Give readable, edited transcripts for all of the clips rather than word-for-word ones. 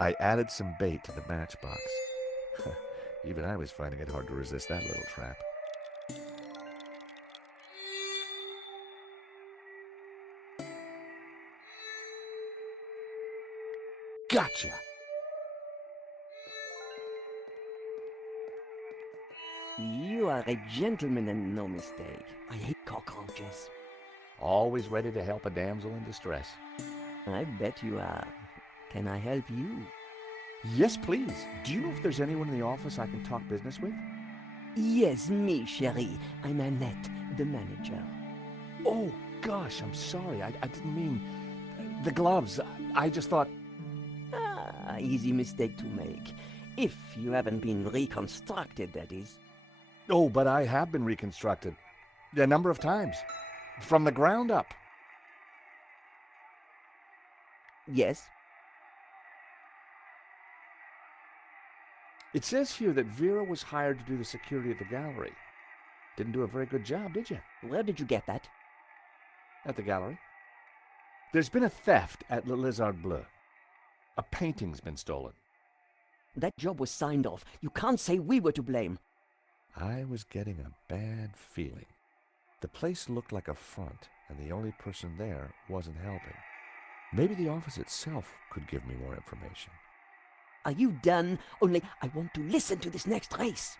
I added some bait to the matchbox. Even I was finding it hard to resist that little trap. Gotcha! You are a gentleman and no mistake. I hate cockroaches. Always ready to help a damsel in distress. I bet you are. Can I help you? Yes, please. Do you know if there's anyone in the office I can talk business with? Yes, me, chérie. I'm Annette, the manager. Oh, gosh, I'm sorry. I didn't mean... The gloves. I just thought... Ah, easy mistake to make. If you haven't been reconstructed, that is. Oh, but I have been reconstructed. A number of times. From the ground up. Yes? It says here that Vera was hired to do the security of the gallery. Didn't do a very good job, did you? Where did you get that? At the gallery. There's been a theft at Le Lézard Bleu. A painting's been stolen. That job was signed off. You can't say we were to blame. I was getting a bad feeling. The place looked like a front, and the only person there wasn't helping. Maybe the office itself could give me more information. Are you done? Only I want to listen to this next race.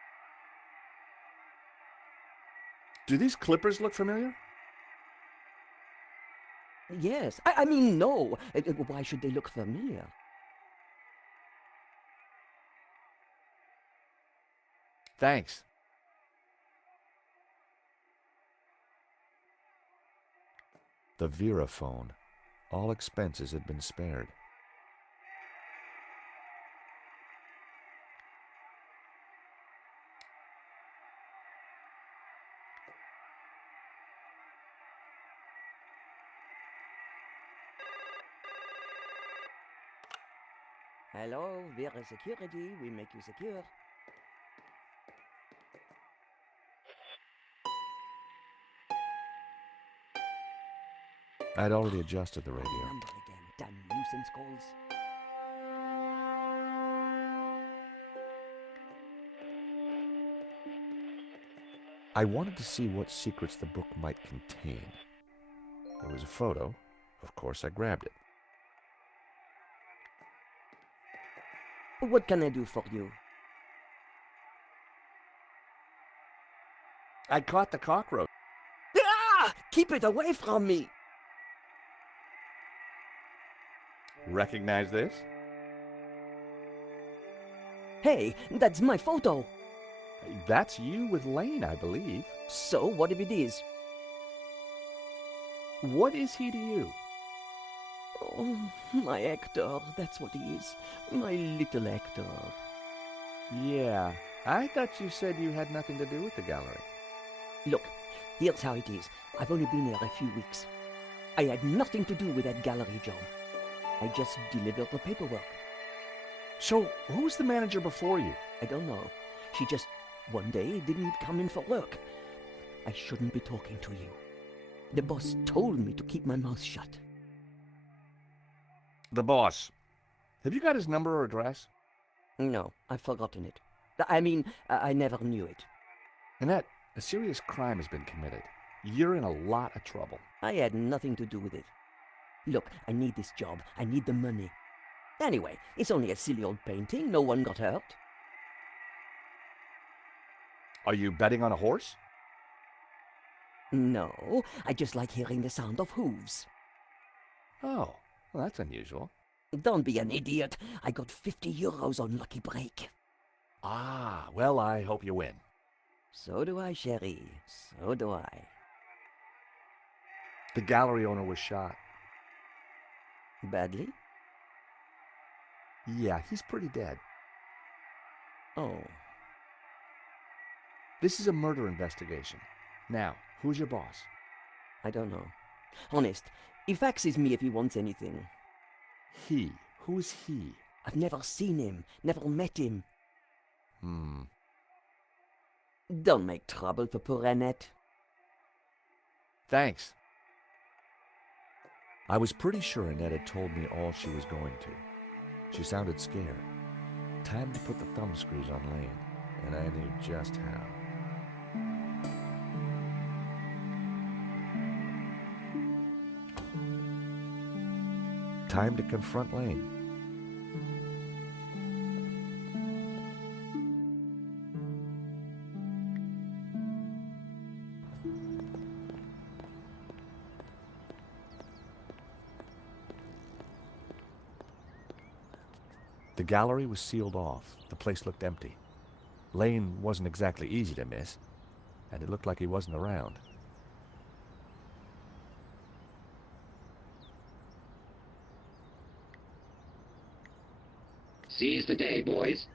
Do these clippers look familiar? Yes. I mean, no. Why should they look familiar? Thanks. The Vera phone. All expenses had been spared. Hello, Vera Security. We make you secure. I'd already adjusted the radio. Number again. Damn nuisance calls. I wanted to see what secrets the book might contain. There was a photo. Of course, I grabbed it. What can I do for you? I caught the cockroach. Ah! Keep it away from me! Recognize this? Hey, that's my photo. That's you with Lane, I believe. So, what if it is? What is he to you? Oh, my Hector, that's what he is. My little Hector. Yeah, I thought you said you had nothing to do with the gallery. Look, here's how it is. I've only been here a few weeks. I had nothing to do with that gallery job. I just delivered the paperwork. So, who's the manager before you? I don't know. She just, one day, didn't come in for work. I shouldn't be talking to you. The boss told me to keep my mouth shut. The boss. Have you got his number or address? No, I've forgotten it. I mean, I never knew it. Annette, a serious crime has been committed. You're in a lot of trouble. I had nothing to do with it. Look, I need this job. I need the money. Anyway, it's only a silly old painting. No one got hurt. Are you betting on a horse? No, I just like hearing the sound of hooves. Oh, well, that's unusual. Don't be an idiot. I got 50 euros on Lucky Break. Ah, well, I hope you win. So do I, chérie. So do I. The gallery owner was shot. Badly? Yeah, he's pretty dead. Oh. This is a murder investigation. Now, who's your boss? I don't know. Honest, he faxes me if he wants anything. He. Who's he? I've never seen him, never met him. Don't make trouble for poor Annette. Thanks. I was pretty sure Annette had told me all she was going to. She sounded scared. Time to put the thumb screws on Lane, and I knew just how. Time to confront Lane. The gallery was sealed off. The place looked empty. Lane wasn't exactly easy to miss, and it looked like he wasn't around. Seize the day, boys.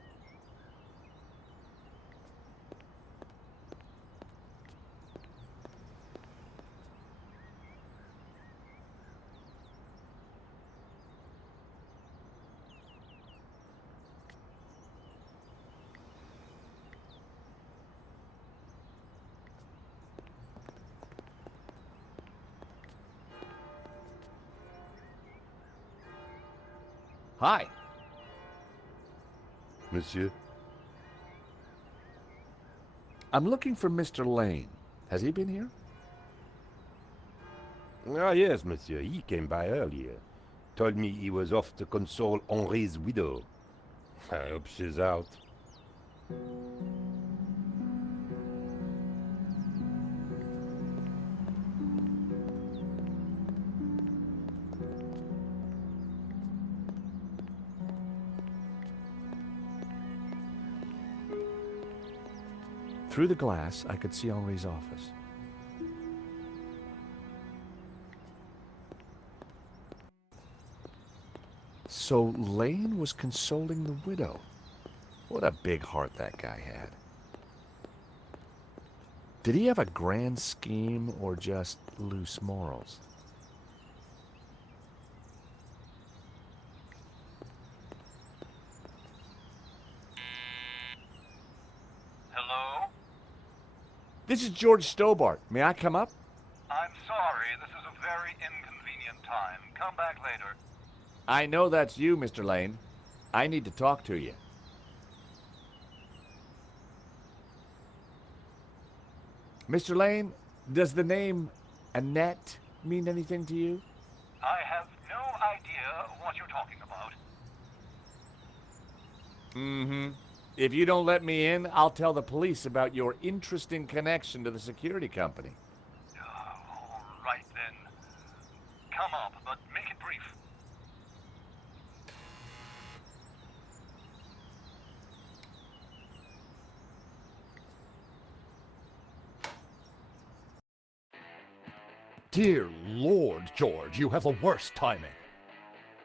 Hi. Monsieur? I'm looking for Mr. Lane. Has he been here? Ah, yes, monsieur. He came by earlier. Told me he was off to console Henri's widow. I hope she's out. Through the glass, I could see Henri's office. So Lane was consoling the widow. What a big heart that guy had. Did he have a grand scheme or just loose morals? Hello? This is George Stobbart. May I come up? I'm sorry, this is a very inconvenient time. Come back later. I know that's you, Mr. Lane. I need to talk to you. Mr. Lane, does the name Annette mean anything to you? I have no idea what you're talking about. Mm-hmm. If you don't let me in, I'll tell the police about your interesting connection to the security company. All right then. Come up, but make it brief. Dear Lord, George, you have the worst timing.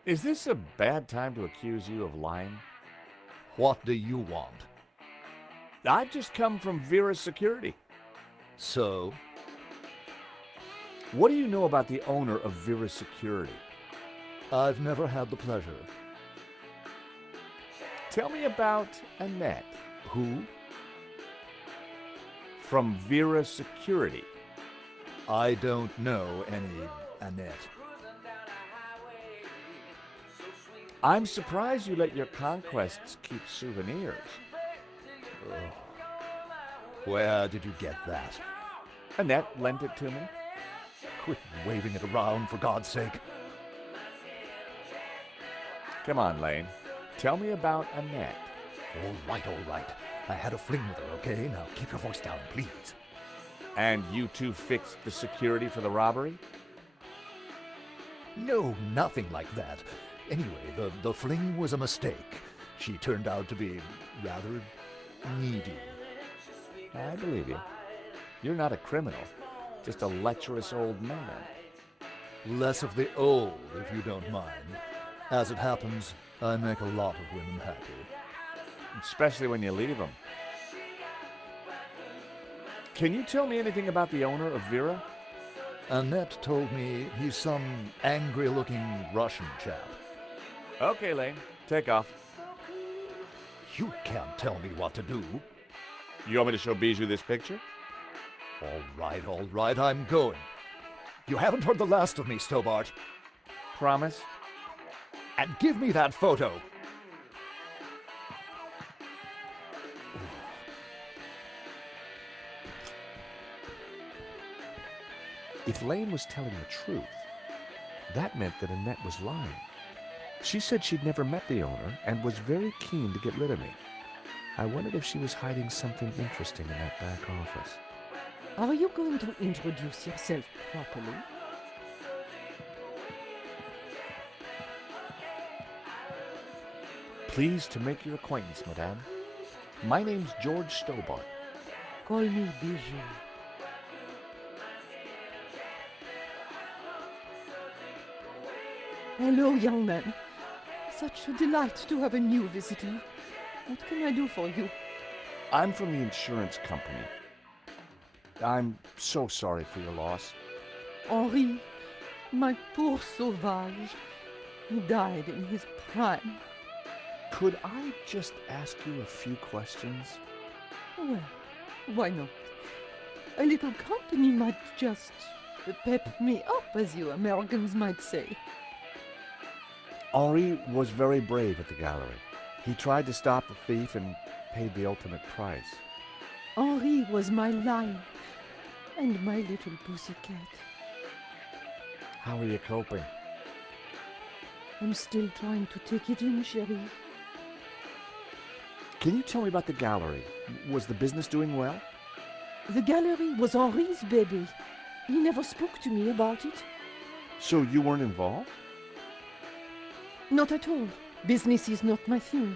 Is this a bad time to accuse you of lying? What do you want? I've just come from Vera's security. So? What do you know about the owner of Vera's security? I've never had the pleasure. Tell me about Annette. Who? From Vera Security. I don't know any Annette. I'm surprised you let your conquests keep souvenirs. Where did you get that? Annette lent it to me. Quit waving it around, for God's sake. Come on, Lane. Tell me about Annette. All right. I had a fling with her, okay? Now keep your voice down, please. And you two fixed the security for the robbery? No, nothing like that. Anyway, the fling was a mistake. She turned out to be rather needy. I believe you. You're not a criminal, just a lecherous old man. Less of the old, if you don't mind. As it happens, I make a lot of women happy. Especially when you leave them. Can you tell me anything about the owner of Vera? Annette told me he's some angry-looking Russian chap. Okay, Lane. Take off. You can't tell me what to do. You want me to show Bijou this picture? All right, I'm going. You haven't heard the last of me, Stobbart. Promise? And give me that photo. If Lane was telling the truth, that meant that Annette was lying. She said she'd never met the owner and was very keen to get rid of me. I wondered if she was hiding something interesting in that back office. Are you going to introduce yourself properly? Pleased to make your acquaintance, madame. My name's George Stobbart. Call me Bijou. Hello, young man. Such a delight to have a new visitor. What can I do for you? I'm from the insurance company. I'm so sorry for your loss. Henri, my poor sauvage. He died in his prime. Could I just ask you a few questions? Well, why not? A little company might just pep me up, as you Americans might say. Henri was very brave at the gallery. He tried to stop the thief and paid the ultimate price. Henri was my lion and my little pussycat. How are you coping? I'm still trying to take it in, chérie. Can you tell me about the gallery? Was the business doing well? The gallery was Henri's baby. He never spoke to me about it. So you weren't involved? Not at all. Business is not my thing.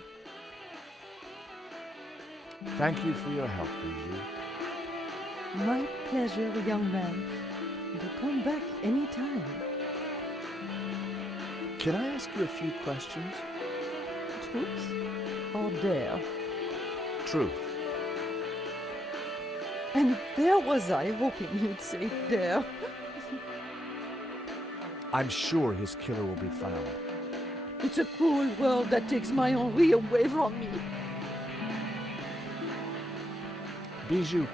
Thank you for your help, Bijou. My pleasure, young man. Do come back any time. Can I ask you a few questions? Truth or dare? Truth. And there was I, hoping you'd say dare. I'm sure his killer will be found. It's a cruel world that takes my Henri away from me. Bijou,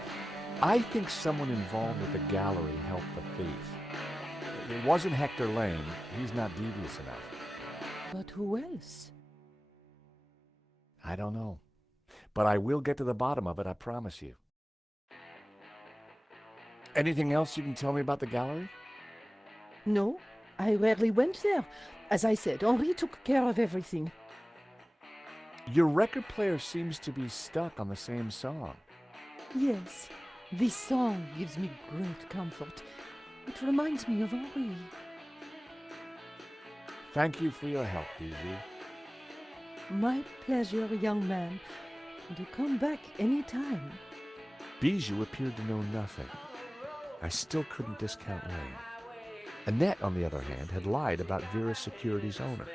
I think someone involved with the gallery helped the thief. It wasn't Hector Lane. He's not devious enough. But who else? I don't know. But I will get to the bottom of it, I promise you. Anything else you can tell me about the gallery? No, I rarely went there. As I said, Henri took care of everything. Your record player seems to be stuck on the same song. Yes, this song gives me great comfort. It reminds me of Henri. Thank you for your help, Bijou. My pleasure, young man. Do come back any time. Bijou appeared to know nothing. I still couldn't discount Lane. Annette, on the other hand, had lied about Vera's Security's owner.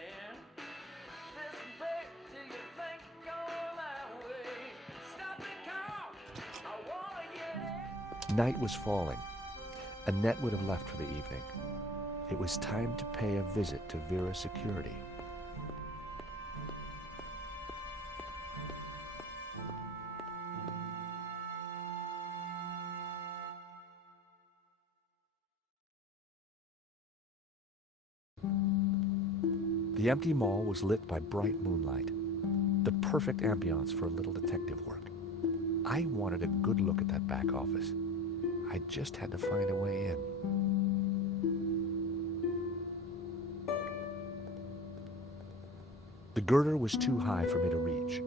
Night was falling. Annette would have left for the evening. It was time to pay a visit to Vera's Security. The empty mall was lit by bright moonlight, the perfect ambiance for a little detective work. I wanted a good look at that back office. I just had to find a way in. The girder was too high for me to reach.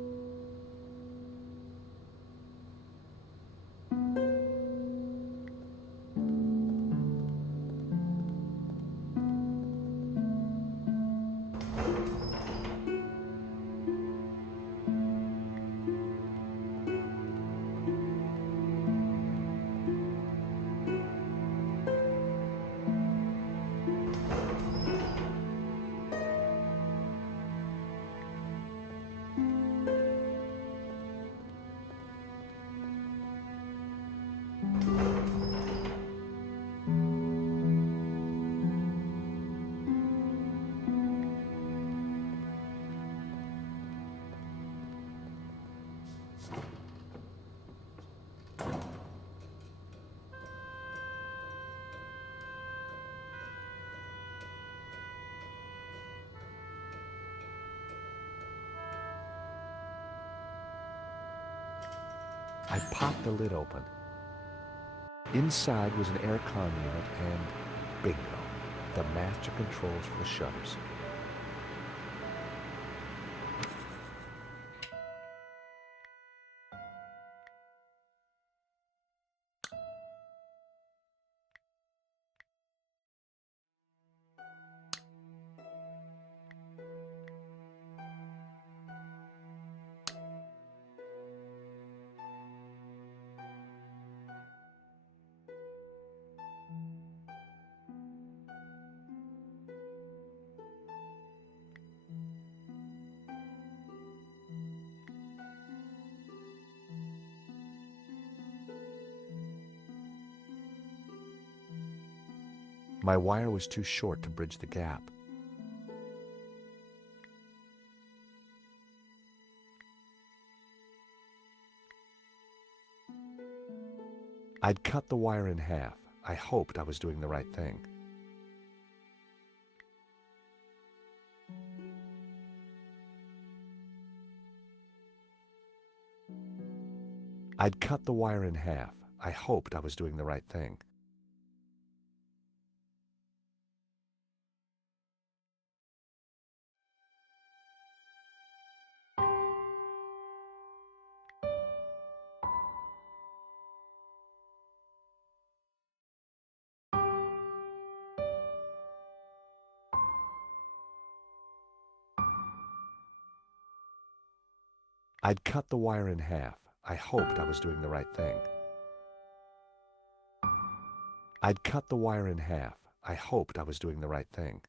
I popped the lid open. Inside was an aircon unit and bingo, the master controls for the shutters. My wire was too short to bridge the gap. I'd cut the wire in half. I hoped I was doing the right thing. I'd cut the wire in half. I hoped I was doing the right thing. I'd cut the wire in half. I hoped I was doing the right thing. I'd cut the wire in half. I hoped I was doing the right thing.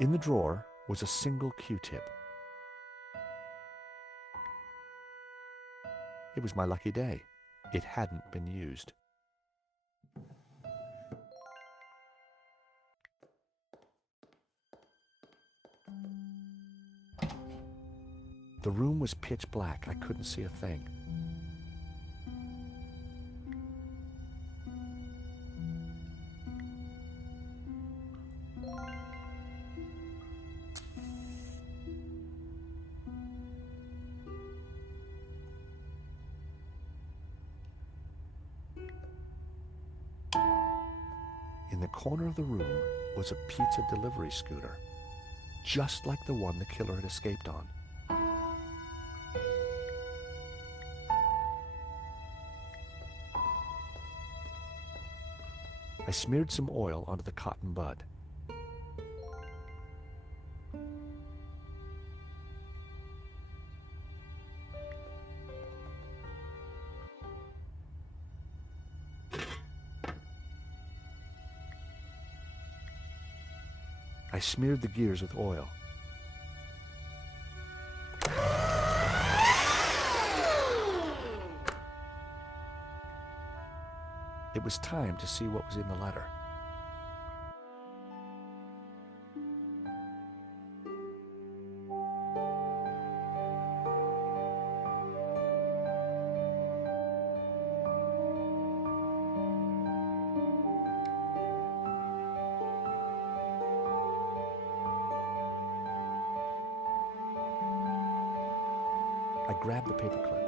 In the drawer was a single Q-tip. It was my lucky day. It hadn't been used. The room was pitch black. I couldn't see a thing. In the corner of the room was a pizza delivery scooter, just like the one the killer had escaped on. I smeared some oil onto the cotton bud. I smeared the gears with oil. It was time to see what was in the letter. I grabbed the paperclip.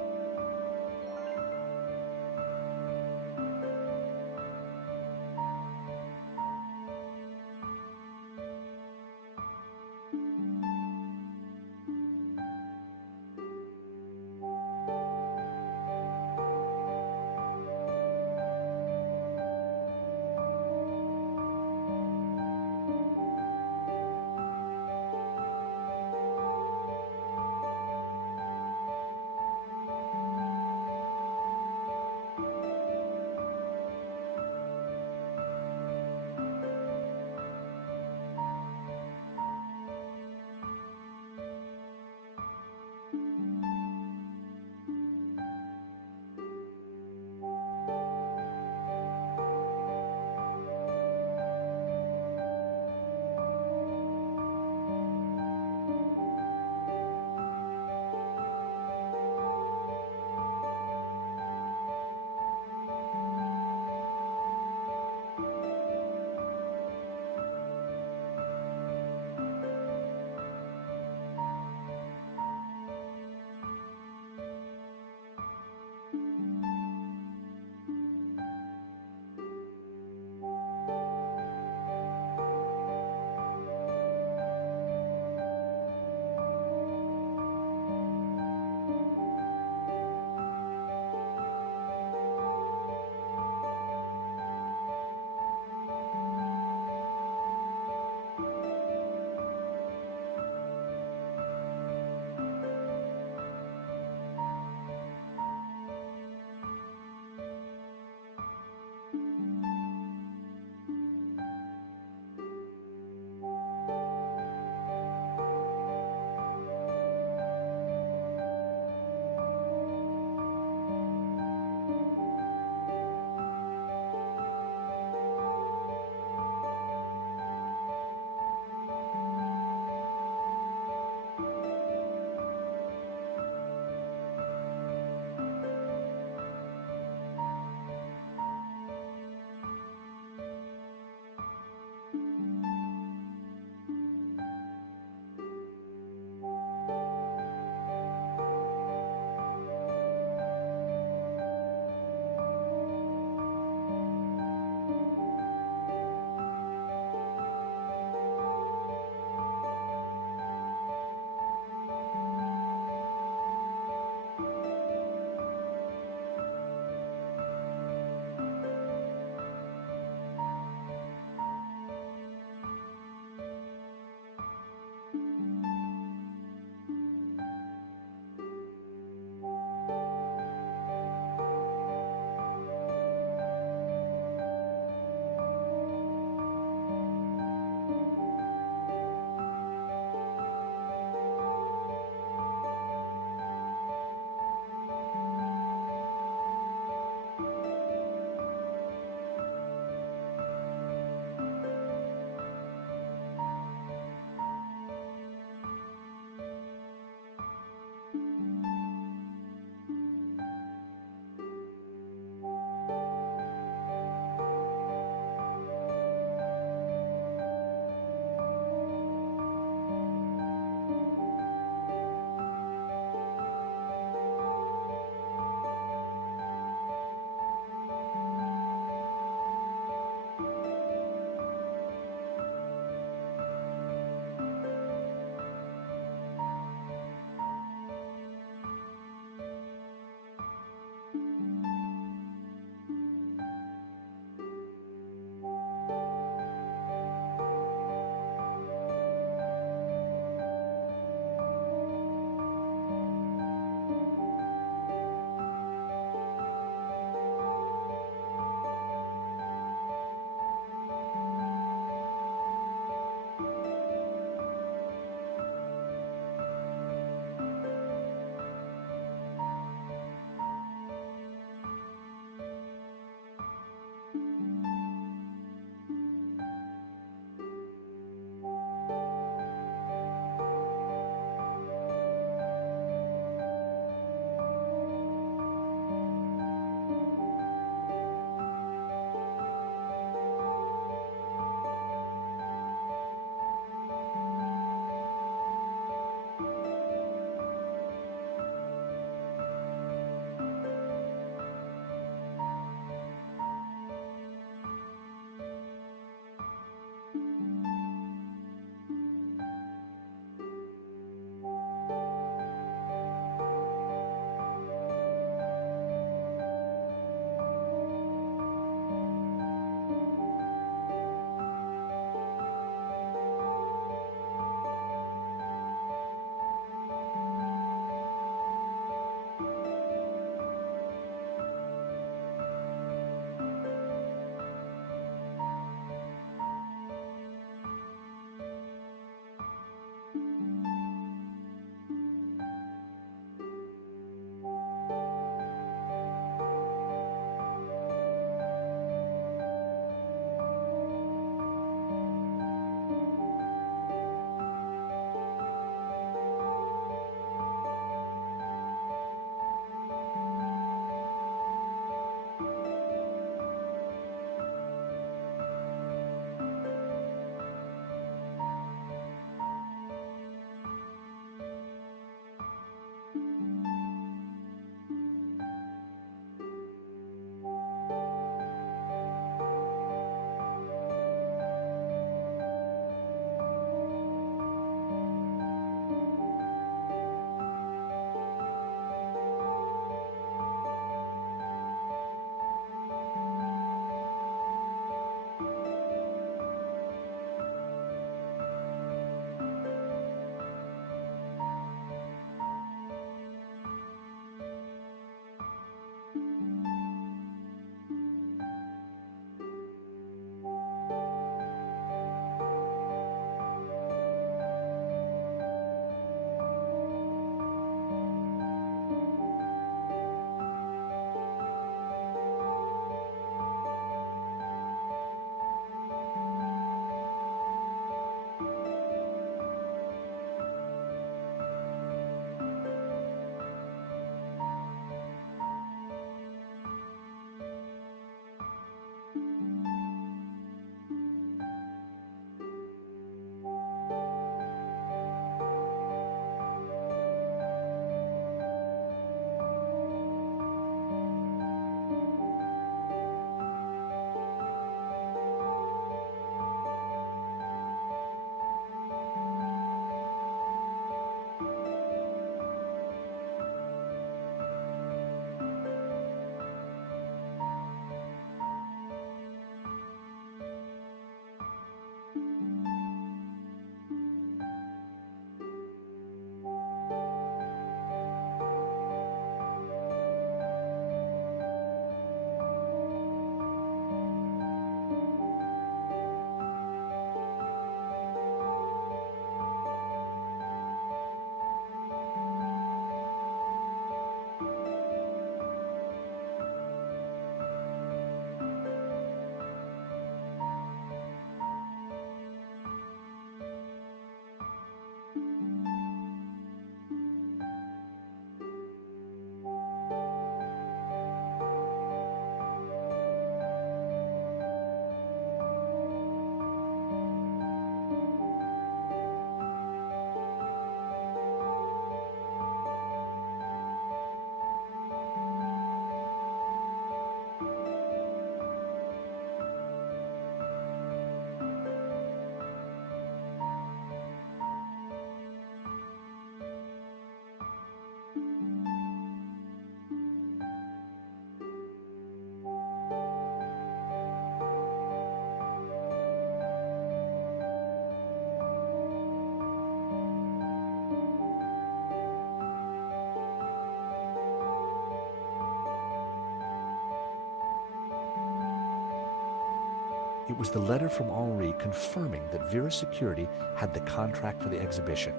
It was the letter from Henri confirming that Vera Security had the contract for the exhibition.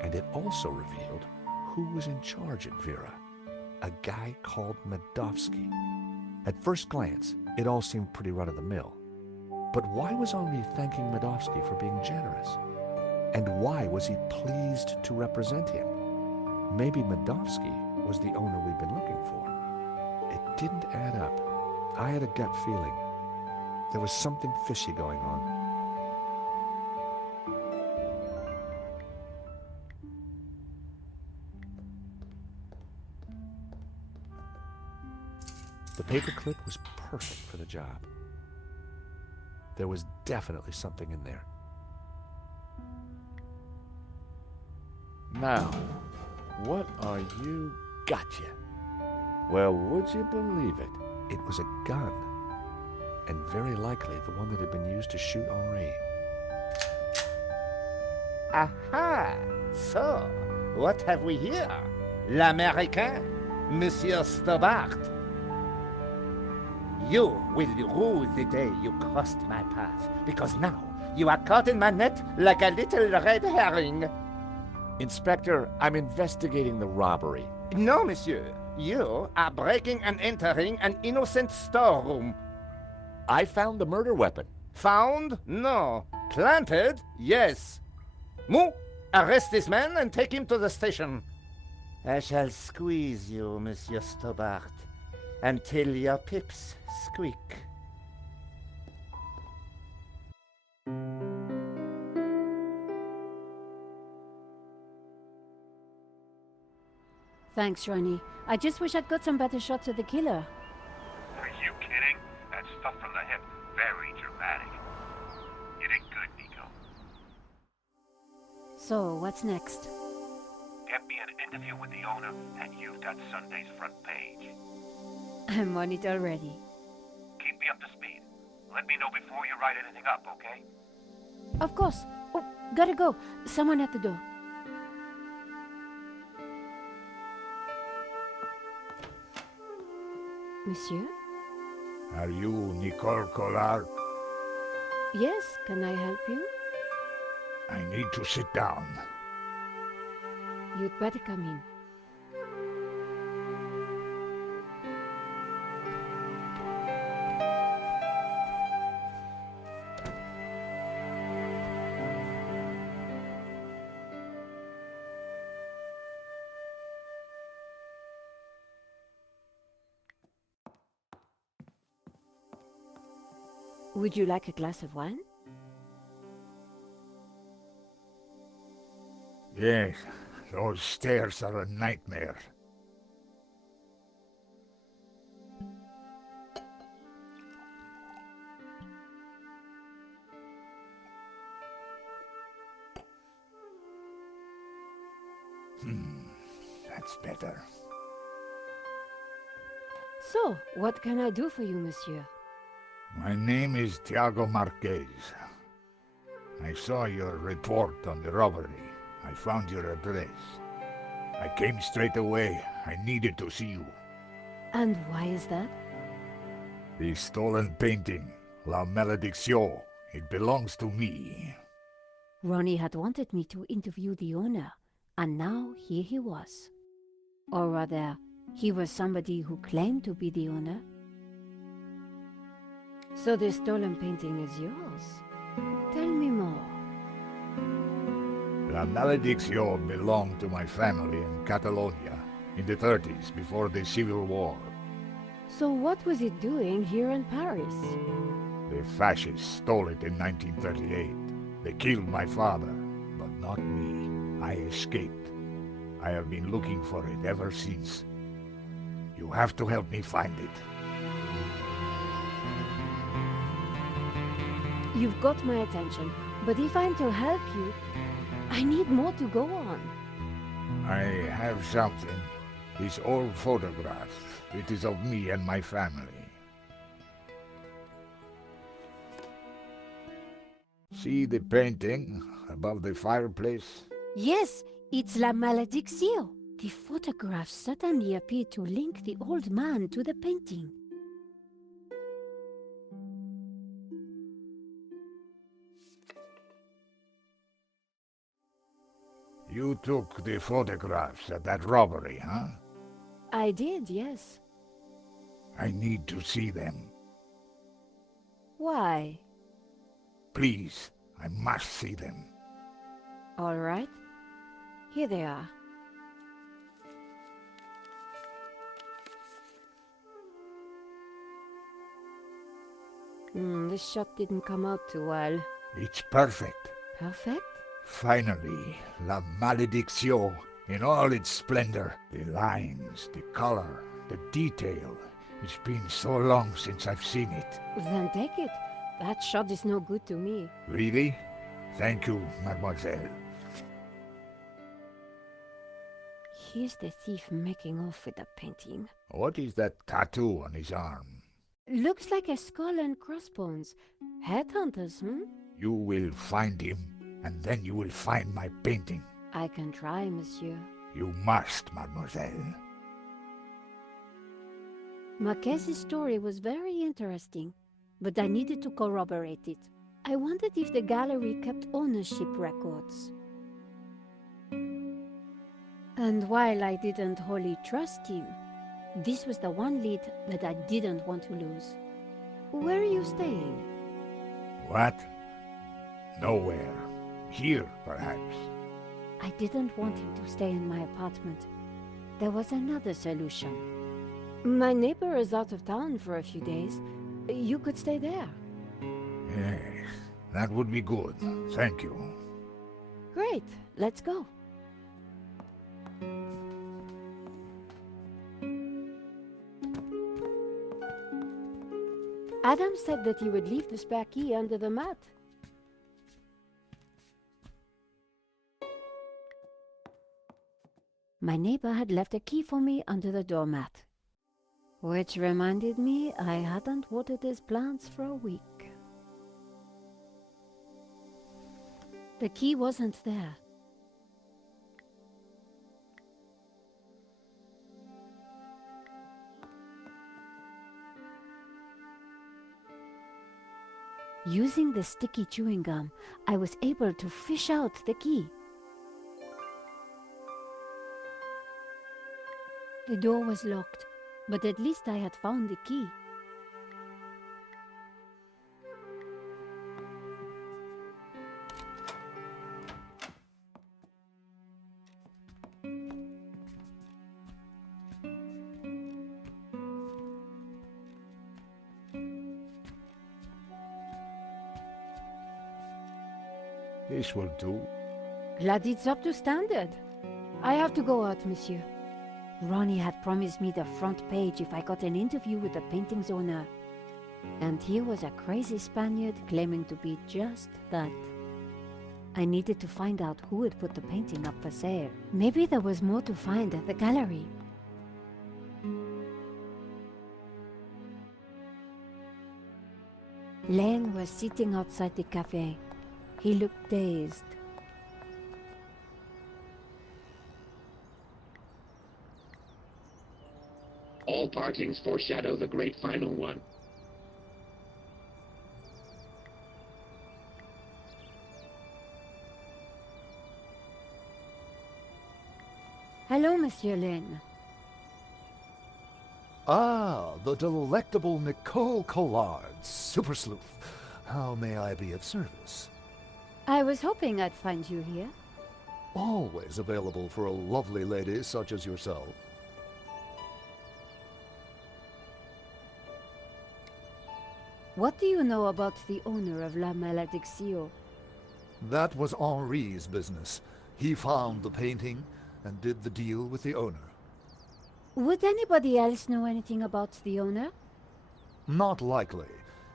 And it also revealed who was in charge at Vera. A guy called Medovsky. At first glance, it all seemed pretty run-of-the-mill. But why was Henri thanking Medovsky for being generous? And why was he pleased to represent him? Maybe Medovsky was the owner we've been looking for. It didn't add up. I had a gut feeling. There was something fishy going on. The paperclip was perfect for the job. There was definitely something in there. Now, what are you? Gotcha. Well, would you believe it? It was a gun, and very likely the one that had been used to shoot Henri. Aha! So, what have we here? L'Americain, Monsieur Stobbart. You will rue the day you crossed my path, because now you are caught in my net like a little red herring. Inspector, I'm investigating the robbery. No, monsieur. You are breaking and entering an innocent storeroom. I found the murder weapon. Found? No. Planted? Yes. Moo, arrest this man and take him to the station. I shall squeeze you, Monsieur Stobbart, until your pips squeak. Thanks, Ronnie. I just wish I'd got some better shots of the killer. Are you kidding? That stuff from the hip, very dramatic. You did good, Nico. So, what's next? Get me an interview with the owner, and you've got Sunday's front page. I'm on it already. Keep me up to speed. Let me know before you write anything up, okay? Of course. Oh, gotta go. Someone at the door. Monsieur? Are you Nico Collard? Yes, can I help you? I need to sit down. You'd better come in. Would you like a glass of wine? Yes, those stairs are a nightmare. That's better. So, what can I do for you, monsieur? My name is Tiago Marquez. I saw your report on the robbery. I found your address. I came straight away. I needed to see you. And why is that? The stolen painting, La Malédiction. It belongs to me. Ronnie had wanted me to interview the owner, and now here he was. Or rather, he was somebody who claimed to be the owner. So the stolen painting is yours. Tell me more. La Malédiction belonged to my family in Catalonia in the 30s, before the Civil War. So what was it doing here in Paris? The fascists stole it in 1938. They killed my father, but not me. I escaped. I have been looking for it ever since. You have to help me find it. You've got my attention, but if I'm to help you, I need more to go on. I have something. This old photograph. It is of me and my family. See the painting above the fireplace? Yes, it's La Malédiction. The photograph certainly appeared to link the old man to the painting. You took the photographs at that robbery, huh? I did, yes. I need to see them. Why? Please, I must see them. All right. Here they are. This shot didn't come out too well. It's perfect. Perfect? Finally, La Malédiction in all its splendor. The lines, the color, the detail. It's been so long since I've seen it. Then take it. That shot is no good to me. Really? Thank you, mademoiselle. Here's the thief making off with the painting. What is that tattoo on his arm? Looks like a skull and crossbones. Headhunters, You will find him, and then you will find my painting. I can try, monsieur. You must, mademoiselle. Marquez's story was very interesting, but I needed to corroborate it. I wondered if the gallery kept ownership records. And while I didn't wholly trust him, this was the one lead that I didn't want to lose. Where are you staying? What? Nowhere. Here, perhaps. I didn't want him to stay in my apartment. There was another solution. My neighbor is out of town for a few days. You could stay there. Yes, that would be good. Thank you. Great, let's go. Adam said that he would leave the spare key under the mat. My neighbor had left a key for me under the doormat. Which reminded me I hadn't watered his plants for a week. The key wasn't there. Using the sticky chewing gum, I was able to fish out the key. The door was locked, but at least I had found the key. This will do. Glad it's up to standard. I have to go out, monsieur. Ronnie had promised me the front page if I got an interview with the painting's owner. And here was a crazy Spaniard claiming to be just that. I needed to find out who had put the painting up for sale. Maybe there was more to find at the gallery. Len was sitting outside the cafe. He looked dazed. All partings foreshadow the great final one. Hello, Monsieur Len. Ah, the delectable Nico Collard, super sleuth. How may I be of service? I was hoping I'd find you here. Always available for a lovely lady such as yourself. What do you know about the owner of La Malédiction? That was Henri's business. He found the painting and did the deal with the owner. Would anybody else know anything about the owner? Not likely.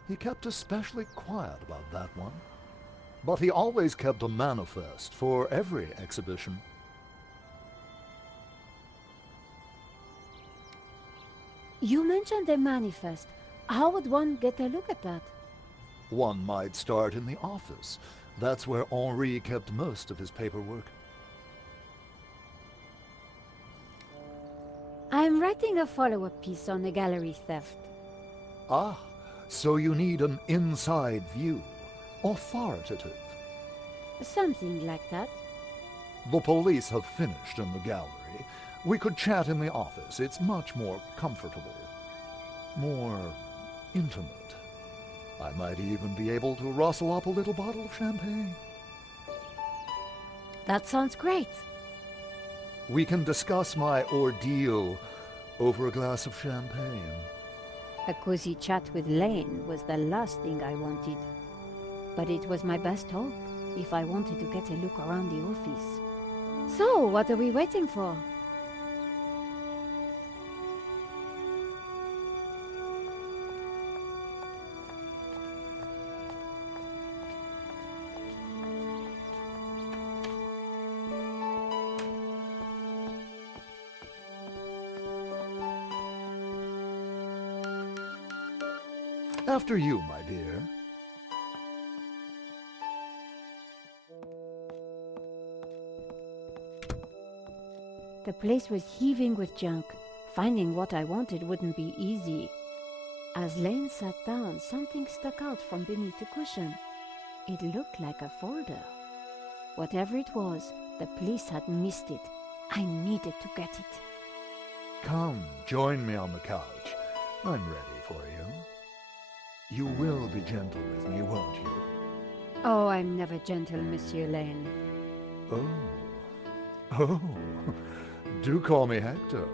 He kept especially quiet about that one. But he always kept a manifest for every exhibition. You mentioned a manifest. How would one get a look at that? One might start in the office. That's where Henri kept most of his paperwork. I'm writing a follow-up piece on the gallery theft. Ah, so you need an inside view. Authoritative. Something like that. The police have finished in the gallery. We could chat in the office. It's much more comfortable. More intimate. I might even be able to rustle up a little bottle of champagne. That sounds great. We can discuss my ordeal over a glass of champagne. A cozy chat with Lane was the last thing I wanted. But it was my best hope if I wanted to get a look around the office. So, what are we waiting for? After you, my dear. The place was heaving with junk. Finding what I wanted wouldn't be easy. As Lane sat down, something stuck out from beneath the cushion. It looked like a folder. Whatever it was, the police had missed it. I needed to get it. Come, join me on the couch. I'm ready for you. You will be gentle with me, won't you? Oh, I'm never gentle, Monsieur Lane. Oh. Do call me Hector.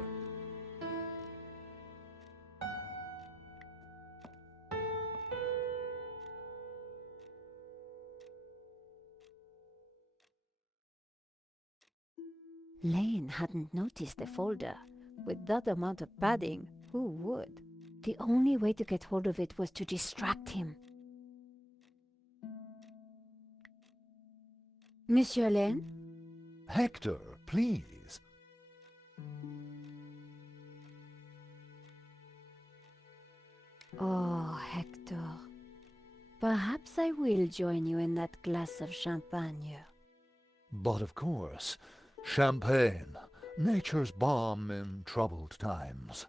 Lane hadn't noticed the folder. With that amount of padding, who would? The only way to get hold of it was to distract him. Monsieur Lane? Hector, please. Oh, Hector. Perhaps I will join you in that glass of champagne. But of course, champagne, nature's balm in troubled times.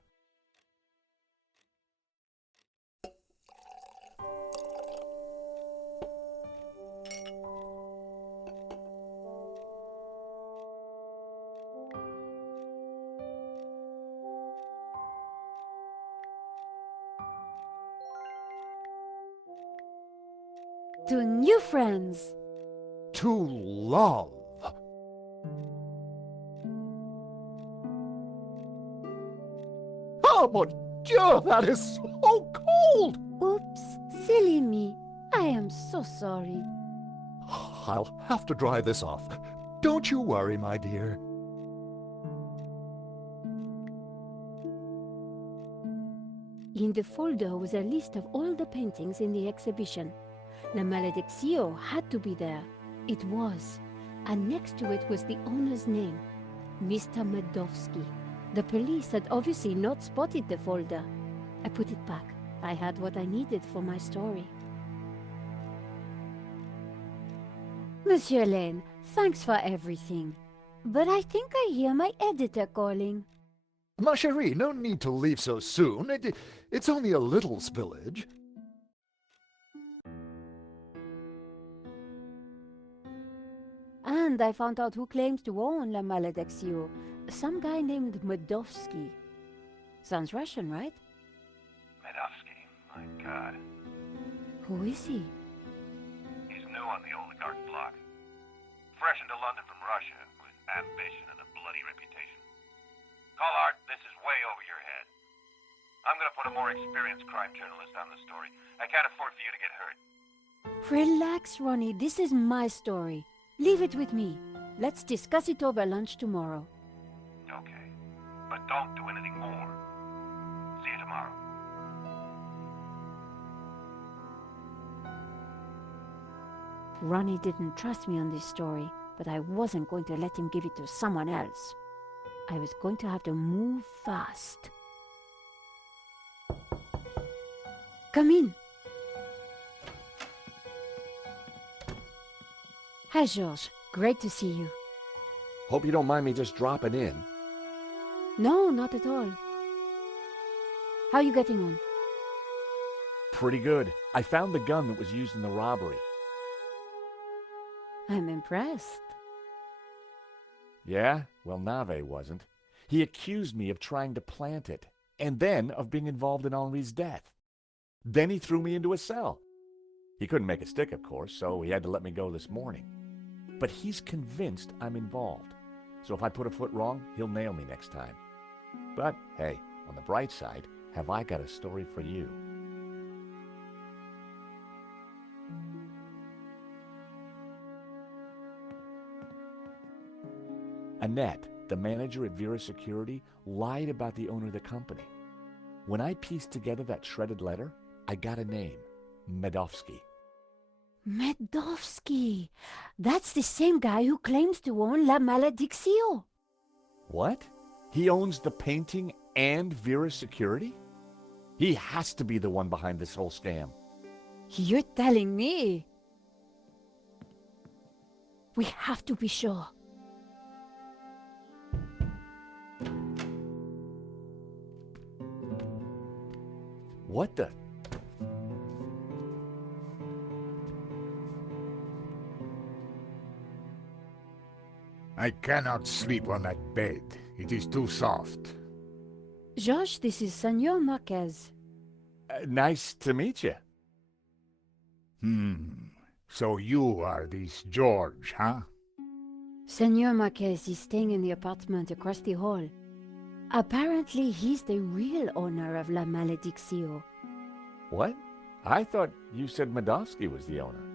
To new friends! To love! Oh, mon Dieu, that is so cold! Oops, silly me. I am so sorry. I'll have to dry this off. Don't you worry, my dear. In the folder was a list of all the paintings in the exhibition. La Malediccio had to be there. It was. And next to it was the owner's name, Mr. Medovsky. The police had obviously not spotted the folder. I put it back. I had what I needed for my story. Monsieur Lane, thanks for everything. But I think I hear my editor calling. Ma chérie, no need to leave so soon. It's only a little spillage. And I found out who claims to own La Malediccio. Some guy named Medovsky. Sounds Russian, right? Medovsky, my God. Who is he? He's new on the oligarch block. Fresh into London from Russia, with ambition and a bloody reputation. Collard, this is way over your head. I'm gonna put a more experienced crime journalist on the story. I can't afford for you to get hurt. Relax, Ronnie. This is my story. Leave it with me. Let's discuss it over lunch tomorrow. Okay. But don't do anything more. See you tomorrow. Ronnie didn't trust me on this story, but I wasn't going to let him give it to someone else. I was going to have to move fast. Come in. Hi, George. Great to see you. Hope you don't mind me just dropping in. No, not at all. How are you getting on? Pretty good. I found the gun that was used in the robbery. I'm impressed. Yeah? Well, Nave wasn't. He accused me of trying to plant it, and then of being involved in Henri's death. Then he threw me into a cell. He couldn't make it stick, of course, so he had to let me go this morning. But he's convinced I'm involved. So if I put a foot wrong, he'll nail me next time. But, hey, on the bright side, have I got a story for you. Annette, the manager at Vera Security, lied about the owner of the company. When I pieced together that shredded letter, I got a name, Medovsky. Medovsky! That's the same guy who claims to own La Malediccio. What? He owns the painting and Vera Security? He has to be the one behind this whole scam. You're telling me? We have to be sure. What the? I cannot sleep on that bed. It is too soft. George, this is Senor Marquez. Nice to meet you. So you are this George, huh? Senor Marquez is staying in the apartment across the hall. Apparently, he's the real owner of La Malediccio. What? I thought you said Medovsky was the owner.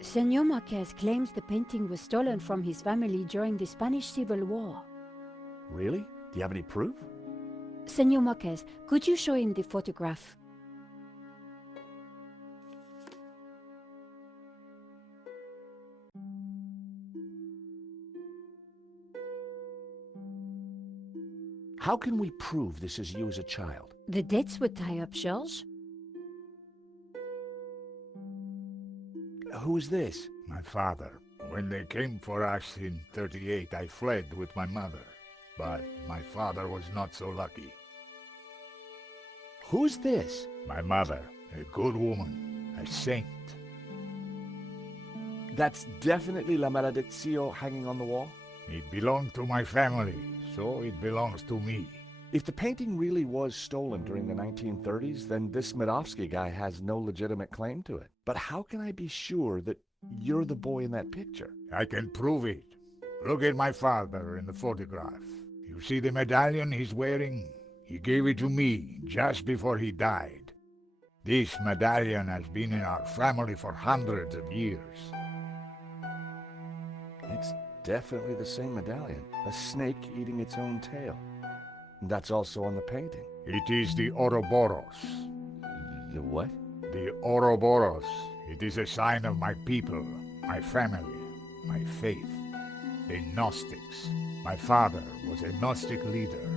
Senor Marquez claims the painting was stolen from his family during the Spanish Civil War. Really? Do you have any proof? Senor Marquez, could you show him the photograph? How can we prove this is you as a child? The dates would tie up, George. Who is this? My father. When they came for us in 38, I fled with my mother. But my father was not so lucky. Who's this? My mother, a good woman, a saint. That's definitely La Malediccio hanging on the wall? It belonged to my family, so it belongs to me. If the painting really was stolen during the 1930s, then this Medovsky guy has no legitimate claim to it. But how can I be sure that you're the boy in that picture? I can prove it. Look at my father in the photograph. You see the medallion he's wearing? He gave it to me just before he died. This medallion has been in our family for hundreds of years. It's definitely the same medallion. A snake eating its own tail. That's also on the painting. It is the Ouroboros. The what? The Ouroboros. It is a sign of my people, my family, my faith. The Gnostics. My father was a Gnostic leader.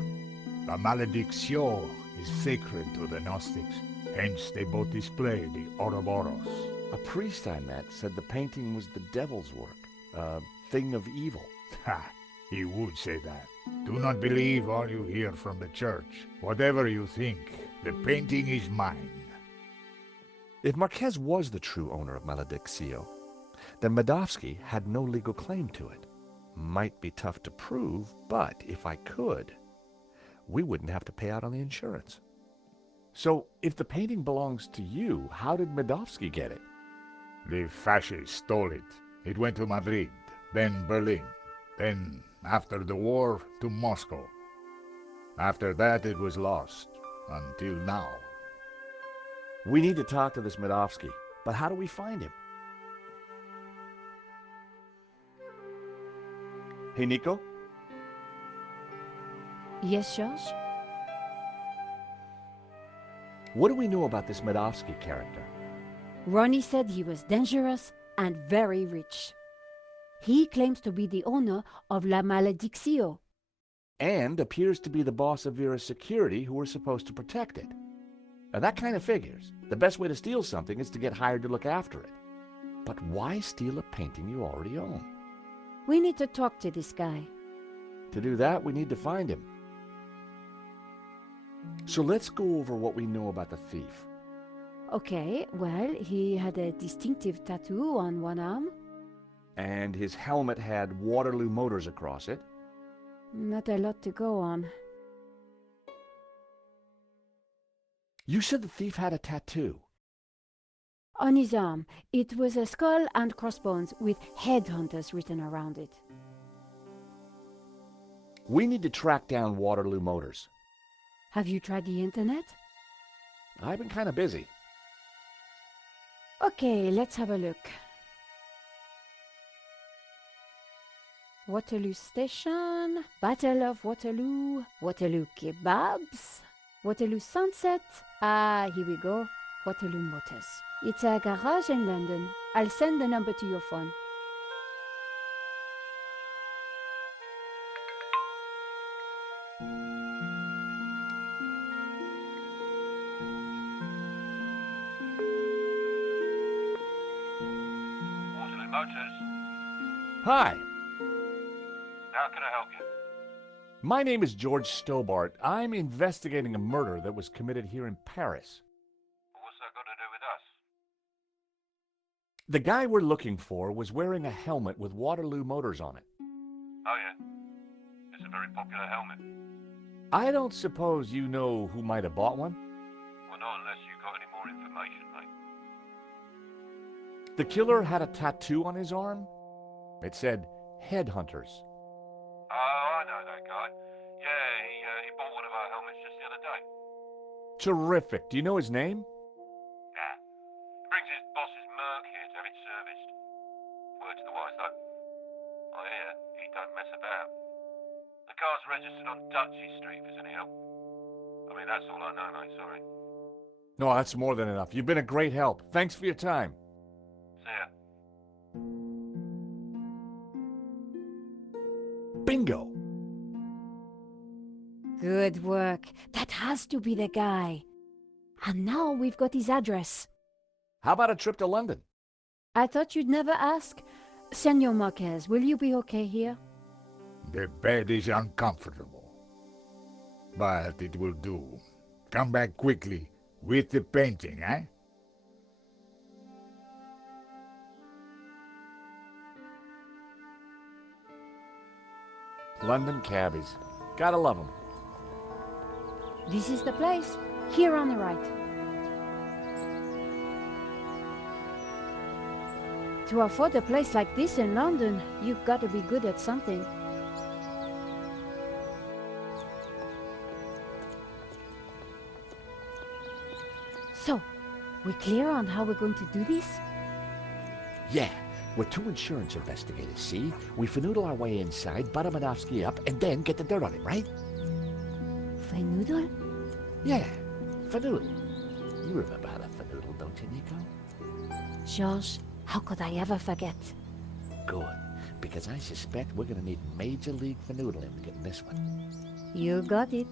La Malediccio is sacred to the Gnostics. Hence they both display the Ouroboros. A priest I met said the painting was the devil's work, a thing of evil. Ha! He would say that. Do not believe all you hear from the church. Whatever you think, the painting is mine. If Marquez was the true owner of Malediccio, then Medovsky had no legal claim to it. Might be tough to prove, but if I could, we wouldn't have to pay out on the insurance. So, if the painting belongs to you, how did Medovsky get it? The fascists stole it. It went to Madrid, then Berlin, then, after the war, to Moscow. After that, it was lost, until now. We need to talk to this Medovsky, but how do we find him? Hey, Nico? Yes, George? What do we know about this Medovsky character? Ronnie said he was dangerous and very rich. He claims to be the owner of La Malediccio. And appears to be the boss of Vera Security, who were supposed to protect it. Now that kind of figures. The best way to steal something is to get hired to look after it. But why steal a painting you already own? We need to talk to this guy. To do that, we need to find him. So let's go over what we know about the thief. Okay, well, he had a distinctive tattoo on one arm. And his helmet had Waterloo Motors across it. Not a lot to go on. You said the thief had a tattoo. On his arm, it was a skull and crossbones with headhunters written around it. We need to track down Waterloo Motors. Have you tried the internet? I've been kind of busy. Okay, let's have a look. Waterloo Station, Battle of Waterloo, Waterloo Kebabs, Waterloo Sunset. Ah, here we go. Waterloo Motors. It's a garage in London. I'll send the number to your phone. Waterloo Motors. Hi, How can I help you? my name is George Stobbart. I'm investigating a murder that was committed here in Paris. What's that got to do with us? The guy we're looking for was wearing a helmet with Waterloo Motors on it. Oh, yeah. It's a very popular helmet. I don't suppose you know who might have bought one? Well, not unless you've got any more information, mate. The killer had a tattoo on his arm. It said, Headhunters. Oh, I know that guy. Yeah, he bought one of our helmets just the other day. Terrific. Do you know his name? Nah. He brings his boss's Merc here to have it serviced. Word to the wise, though. I hear he don't mess about. The car's registered on Dutchy Street, if there's any help. I mean, that's all I know, mate, sorry. No, that's more than enough. You've been a great help. Thanks for your time. See ya. Bingo! Good work. That has to be the guy. And now we've got his address. How about a trip to London? I thought you'd never ask. Senor Marquez, will you be okay here? The bed is uncomfortable. But it will do. Come back quickly with the painting, eh? London cabbies. Gotta love them. This is the place. Here on the right. To afford a place like this in London, you've got to be good at something. So, we clear on how we're going to do this? Yeah, we're two insurance investigators, see? We finagle our way inside, butt Manovsky up, and then get the dirt on him, right? Finagle? Yeah, finagle. You remember how to finagle, don't you, Nico? George, how could I ever forget? Good, because I suspect we're gonna need major league fanoodling to get in this one. You got it.